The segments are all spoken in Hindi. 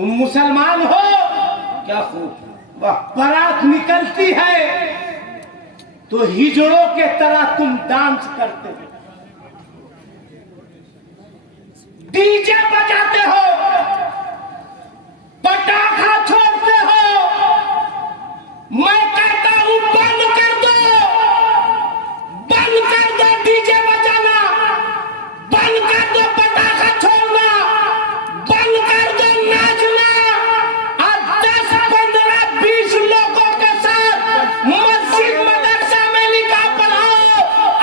तुम मुसलमान हो, क्या खूब, वाह। बारात निकलती है तो हिजड़ों के तरह तुम डांस करते हो, डीजे बजाते हो, पटाखा छोड़ते हो। मैं कहता हूं बंद कर दो, बंद कर दो डीजे बजाना, बंद कर दो पटाखा छोड़ना, बंद कर दो नाचना। और 10, 15, 20 लोगों के साथ मस्जिद मदरसा में निकाह पढ़ाओ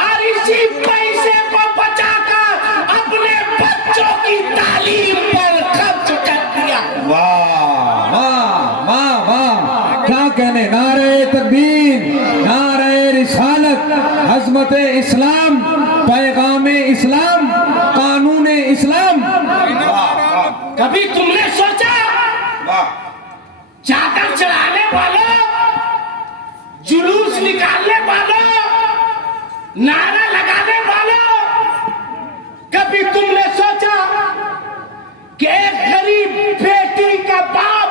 और इसी पैसे को बचाकर अपने बच्चों की तालीम पर खर्च कर दिया। वाह वाह वाह वाह, क्या कहने। नारे तकबीर, नारे रिसालत, अज़मत इस्लाम, पैगाम इस्लाम, कानून इस्लाम। कभी तुमने सोचा चादर चढ़ाने वालों, जुलूस निकालने वालों, नारा लगाने वालों, कभी तुमने सोचा कि एक गरीब बेटी का बाप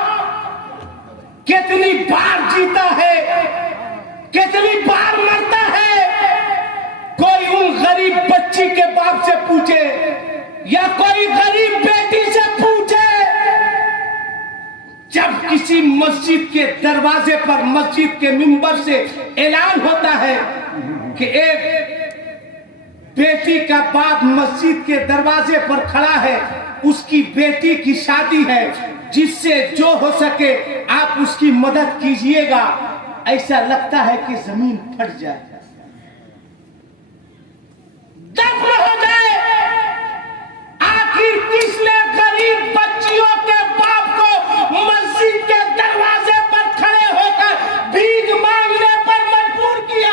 कितनी बार जीता है, कितनी बार मरता है? कोई उन गरीब बच्ची के बाप से पूछे या कोई गरीब बेटी से पूछे। जब किसी मस्जिद के दरवाजे पर, मस्जिद के मिंबर से ऐलान होता है कि एक बेटी का बाप मस्जिद के दरवाजे पर खड़ा है, उसकी बेटी की शादी है, जिससे जो हो सके आप उसकी मदद कीजिएगा, ऐसा लगता है कि जमीन फट जाए, दफन हो जाए। आखिर किसने गरीब बच्चियों के बाप को मस्जिद के दरवाजे पर खड़े होकर भीख मांगने पर मजबूर किया?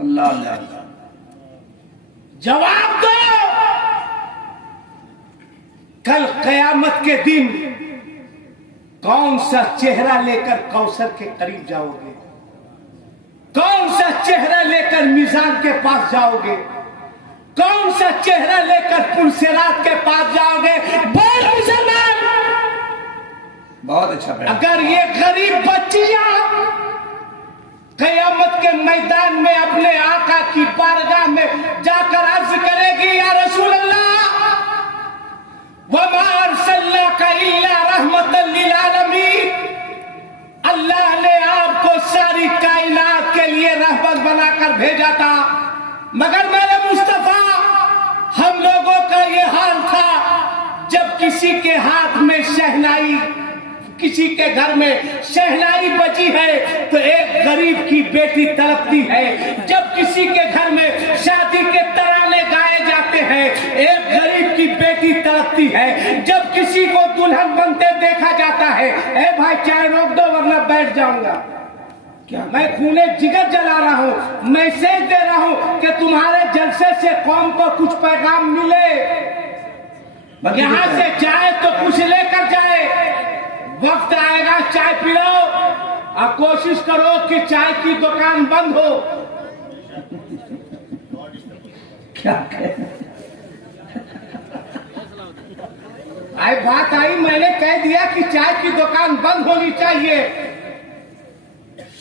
अल्लाह अल्लाह, जवाब दो। कल कयामत के दिन कौन सा चेहरा लेकर कौसर के करीब जाओगे? कौन सा चेहरा लेकर मीज़ान के पास जाओगे? कौन सा चेहरा लेकर पुलसिरात के पास जाओगे? बोल मुसलमान। बहुत अच्छा। अगर ये गरीब बच्चियां कयामत के मैदान में अपने आका की बारगाह में जाकर अर्ज करेगी, या रसूल अल्लाह, वमा अरसलनाका इल्ला रहमतल लिल आलमीन, अल्लाह ने आपको सारी कायनात के लिए रहमत बनाकर भेजा था, मगर मेरे मुस्तफा, हम लोगों का ये हाल था, जब किसी के हाथ में शहनाई, किसी के घर में शहनाई बजी है तो एक गरीब की बेटी तड़पती है। जब किसी के घर में शादी के तराने गाए जाते हैं, एक गरीब की बेटी तड़पती है। जब किसी को दुल्हन बनते देखा जाता है, ए भाई चाय रोक दो वरना बैठ जाऊंगा। क्या मैं खूने जिगर जला रहा हूँ, मैसेज दे रहा हूँ कि तुम्हारे जलसे से कौम को कुछ पैगाम मिले। यहाँ से जाए तो कुछ लेकर जाए, वक्त आएगा चाय पिलाओ और कोशिश करो कि चाय की दुकान बंद हो। क्या आई बात आई, मैंने कह दिया कि चाय की दुकान बंद होनी चाहिए।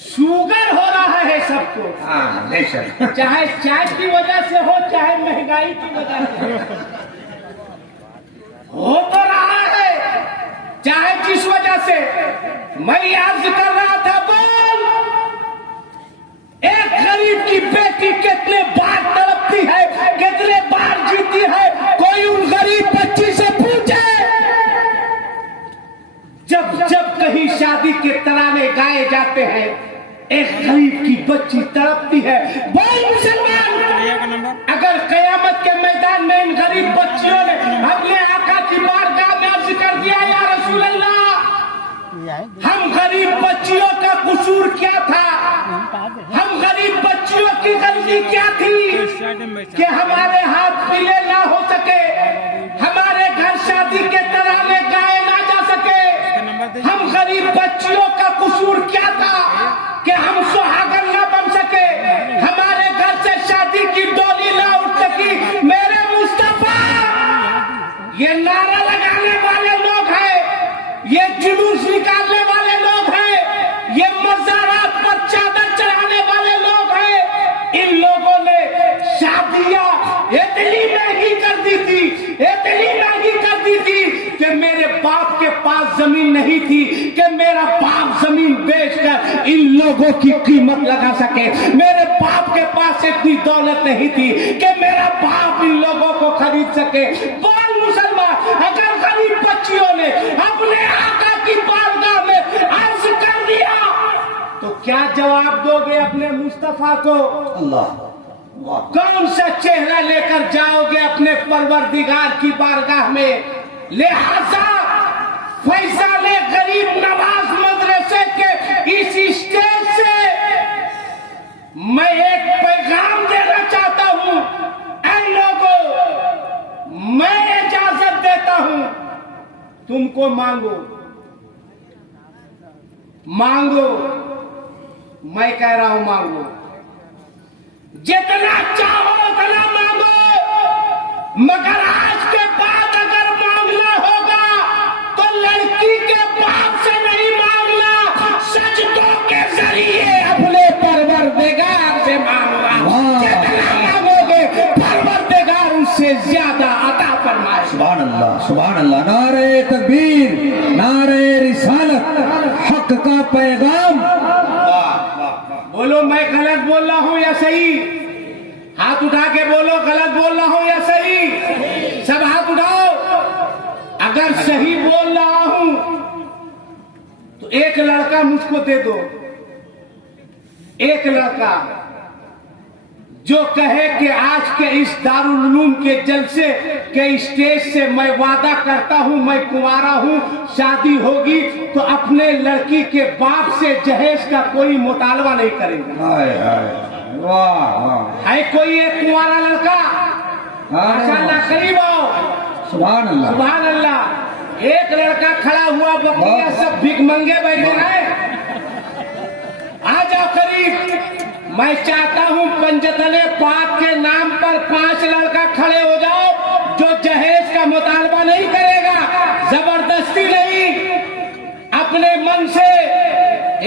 शुगर हो रहा है सबको, चाहे चाय की वजह से हो, चाहे महंगाई की वजह से हो तो रहा है, चाहे जिस वजह से। मैं अर्ज कर रहा था, बोल, एक गरीब की बेटी कितने बार तड़पती है, कितने बार जीती है? कोई उन गरीब बच्ची से पूछे। जब जब कहीं शादी के तराने गाए जाते हैं, एक गरीब की बच्ची तड़पती है। बोल मुसलमान, अगर कयामत के मैदान में इन गरीब बच्चियों ने अपने आका की बारगाह में अर्ज कर दिया, या रसूल अल्लाह, हम गरीब बच्चियों का कसूर क्या था, हम गरीब बच्चियों की गलती क्या थी कि हमारे हाथ पीले ना हो सके, हमारे घर शादी के तराने गाए ना जा सके? हम गरीब बच्चियों का कसूर क्या था कि हम सुहागन ना बन सके, हमारे घर से शादी की डोली ना उठ सकी? मेरे मुस्तफा, ये नारा लगाने वाले लोग हैं दिया, इतनी महंगी कर दी थी, इतनी महंगी कर दी थी कि मेरे बाप के पास जमीन नहीं थी कि मेरा बाप जमीन बेचकर इन लोगों की कीमत लगा सके। मेरे बाप के पास इतनी दौलत नहीं थी कि मेरा बाप इन लोगों को खरीद सके। बोल मुसलमान, अगर गरीब बच्चियों ने अपने आका की बारगाह में अर्ज कर दिया तो क्या जवाब दोगे अपने मुस्तफा को? अल्लाह, वाह, कौन सा चेहरा लेकर जाओगे अपने परवरदिगार की बारगाह में? लिहाजा फैजाले गरीब नवाज मदरसे के इस स्टेज से मैं एक पैगाम देना चाहता हूं। ऐ लोगों, मैं इजाजत देता हूं, तुमको मांगो मांगो, मैं कह रहा हूं मांगो, जितना चाहो उतना मांगो, मगर आज के बाद अगर मांगना होगा तो लड़की के बाप से नहीं मांगना, सजदों के जरिए अपने परवरदिगार से मांगना। जितना मांगोगे परवरदिगार उससे ज्यादा अता फरमाए। सुभान अल्लाह, सुभान अल्लाह। नारे तकबीर, नारे रिसालत, हक का पैगाम। बोलो मैं गलत बोल रहा हूं या सही? हाथ उठा के बोलो, गलत बोल रहा हूं या सही? सब हाथ उठाओ। अगर सही बोल रहा हूं तो एक लड़का मुझको दे दो, एक लड़का जो कहे कि आज के इस दारुल उलूम के जलसे के स्टेज से मैं वादा करता हूं, मैं कुंवारा हूं, शादी होगी तो अपने लड़की के बाप से जहेज का कोई मुतालबा नहीं करेगा। हाय हाय, वाह वाह। है कोई एक कुंवारा लड़का? माशाअल्लाह, करीब आओ। सुभान अल्लाह, सुभान अल्लाह। एक लड़का खड़ा हुआ, बकरियां सब भिखमंगे बैठे हैं। आ जाओ करीब। मैं चाहता हूं पंजतने पाक के नाम पर 5 लड़का खड़े हो जाओ जो जहेज का मुतालबा नहीं करेगा, जबरदस्ती नहीं, अपने मन से।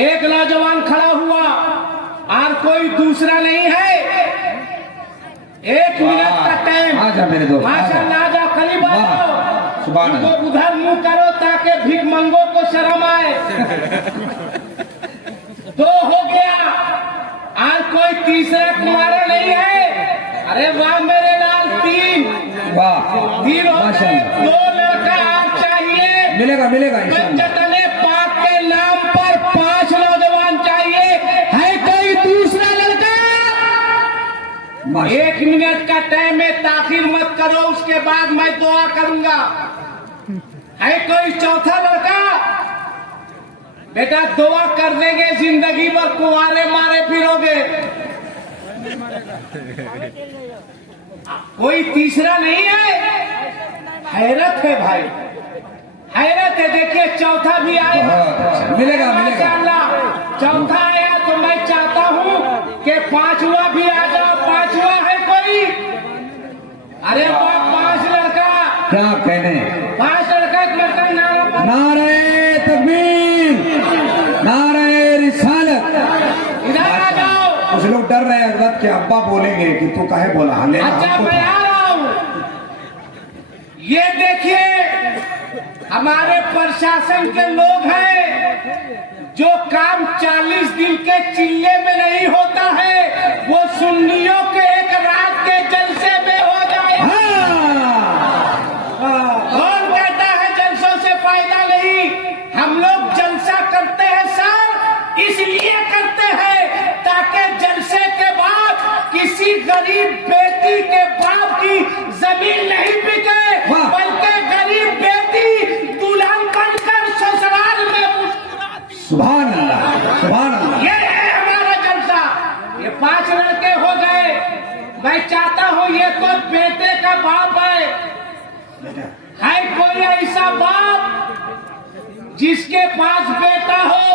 एक नौजवान खड़ा हुआ और कोई दूसरा नहीं है। 1 मिनट का टाइम। आजा मेरे दोस्त, माशाअल्लाह, आ जाओ करीब आ जाओ। सुभान अल्लाह। तो उधर मुंह करो ताकि भिखमंगों को शर्म आए। 2 हो गया और कोई तीसरा कुमारा नहीं है। अरे वाह मेरे लाल, 3 वाह, 3 हो गए। माशाअल्लाह। 2 लड़का और चाहिए। मिलेगा मिलेगा इंशाअल्लाह। पंजतने पाक के नाम पर 5 नौजवान चाहिए। है कोई दूसरा लड़का? 1 मिनट का टाइम है, ताखिर मत करो, उसके बाद मैं दुआ करूंगा। है कोई चौथा लड़का? बेटा दुआ कर देंगे, जिंदगी भर कुंवारे मारे फिरोगे। कोई तीसरा नहीं है? हैरत है भाई, हैरत है। देखिए चौथा भी आया। मिलेगा मिलेगा। माशाअल्लाह, चौथा आया तो मैं चाहता हूं कि 5वां भी आ जाओ। 5वां है कोई? अरे वाह, 5 लड़का। क्या कहने। 5 लड़का, एक लड़का नारा। नारे तकबीर, नारे रिसालत। इधर आ जाओ। कुछ लोग डर रहे हैं अगरत के अब्बा बोलेंगे कि तू काहे बोला। हले अच्छा मैं आ रहा हूं। ये देखिए हमारे प्रशासन के लोग हैं जो काम 40 दिन के चिल्ले में नहीं होता है, वो सुन्नियों के एक रात के जलसे में हो जाए। कौन कहता है जलसों से फायदा नहीं? हम लोग जलसा करते हैं सर, इसलिए करते हैं ताकि जलसे के बाद किसी गरीब बेटी के बाप की जमीन नहीं बिके, बल्कि गरीब बेटी दुल्हन बनकर ससुराल में मुस्कुराती। सुभान अल्लाह, सुभान अल्लाह। ये है हमारा जलसा। ये 5 लड़के हो गए। मैं चाहता हूँ ये तो बेटे का बाप है कोई ऐसा बाप जिसके पास बेटा हो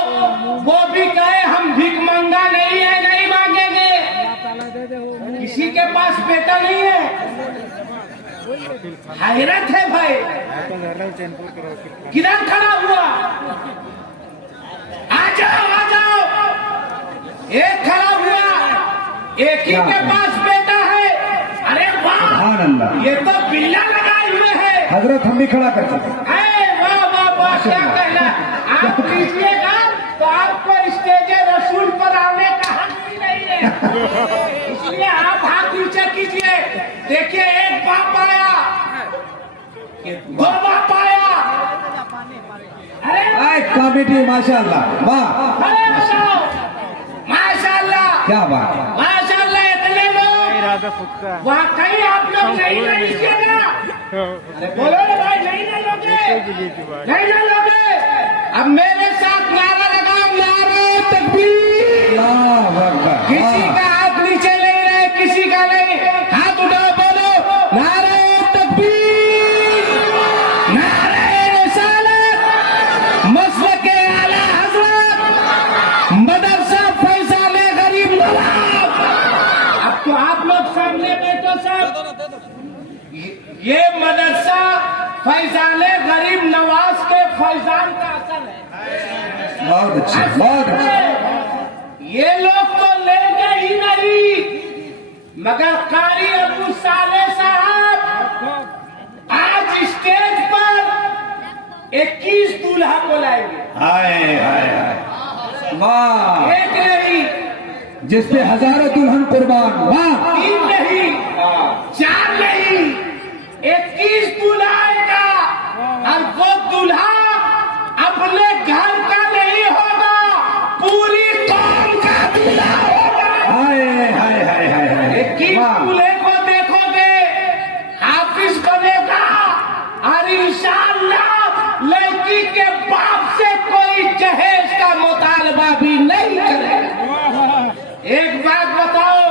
वो भी कहे हम भिखमंगा नहीं है, नहीं मांगेंगे। किसी के पास बेटा नहीं है। हैरत है भाई। किधर खड़ा हुआ? आ जाओ आ जाओ। एक खड़ा हुआ, एक ही के पास बेटा है। अल्लाह। ये तो बिल्ला लगाए हुए है। हजरत हम भी खड़ा कर सकते। वाह वाह वाह, क्या कहना। आप कीजिएगा तो आपको स्टेज रसूल पर आने का हक भी नहीं है, इसलिए आप हाथ नीचे कीजिए। देखिए, एक बाप आया, दो बाप आया। अरे कमेटी माशाअल्लाह, वाह अरे बताओ, माशाल्लाह क्या बात। माशाल्लाह, इतने लोग वहाँ कहीं आप लोग नहीं ना लीजिएगा। अरे बोलो ना भाई, नहीं ना लोगे, नहीं ना लोगे। अब मेरे साथ नारा लगाओ, नारे तकबीर। अल्लाह अकबर। किसी का हाथ नीचे नहीं रहे, किसी का नहीं। हाथ उठाओ, बोलो नारे तकबीर, नारे रिसालत, मसलके आला हज़रत, मदरसा फैज़ाने गरीब नवाज। अब तो आप लोग सामने बैठो सब। ये मदरसा फैज़ाने गरीब नवाज के फैजान का असर है। बहुत अच्छा, बहुत अच्छा। ये लोग तो लेंगे ही नहीं, मगर कारी अबू साले साहब आज स्टेज पर 21 दूल्हा को लाएंगे। हाय हाय हाय, वाह। एक नहीं, जिस पे हजारों दुल्हन कुर्बान, वाह। 3 नहीं, 4 नहीं, 21 दूल्हा आएगा। और वो दूल्हा अपने घर का नहीं होगा, पूरी कौम का दूल्हा होगा। हाय हाय हाय हाय हाय, 21 वाह। दूल्हे को देखोगे, हाफिज बनेगा। और इंशाअल्लाह लड़की के बाप से कोई जहेज का मुतालबा भी नहीं करेगा। एक बात बताओ,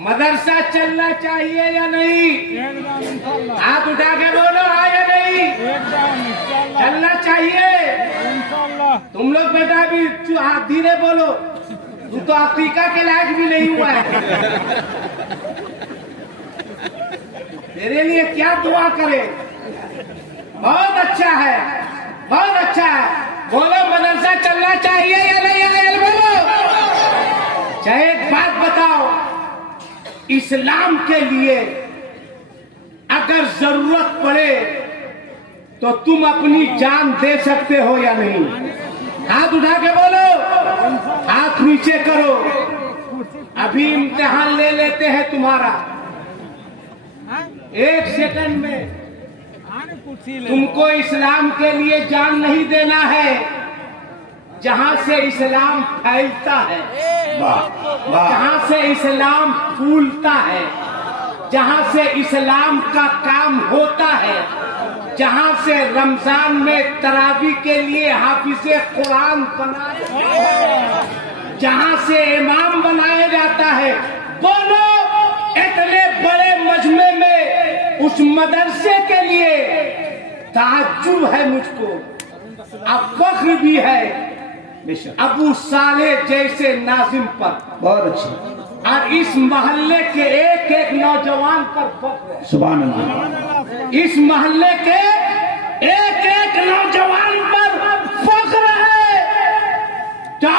मदरसा चलना चाहिए या नहीं? हाथ उठा के बोलो, हाँ या नहीं? चलना चाहिए। तुम लोग बेटा भी हाथ धीरे बोलो, तू तो अफ्रीका के लायक भी नहीं हुआ है। तेरे लिए क्या दुआ करे। बहुत अच्छा है, बहुत अच्छा है। बोलो, मदरसा चलना चाहिए या नहीं? आयल बोलो। चाहे एक बात बताओ, इस्लाम के लिए अगर जरूरत पड़े तो तुम अपनी जान दे सकते हो या नहीं? हाथ उठा के बोलो, हाथ नीचे करो। अभी इम्तिहान ले लेते हैं तुम्हारा। 1 सेकंड में तुमको इस्लाम के लिए जान नहीं देना है। जहां से इस्लाम फैलता है, वाह वाह। जहां से इस्लाम फूलता है, जहां से इस्लाम का काम होता है, जहां से रमजान में तरावी के लिए हाफिज़े कुरान बनाए, जहां से इमाम बनाया जाता है। बोलो, इतने बड़े मजमे में उस मदरसे के लिए ताज्जुब है मुझको, अब फख्र भी है अबू साले जैसे नाजिम पर। बहुत अच्छा। और इस मोहल्ले के एक एक नौजवान पर फख्र है। सुभान अल्लाह। इस मोहल्ले के एक एक नौजवान पर फख्र है। क्या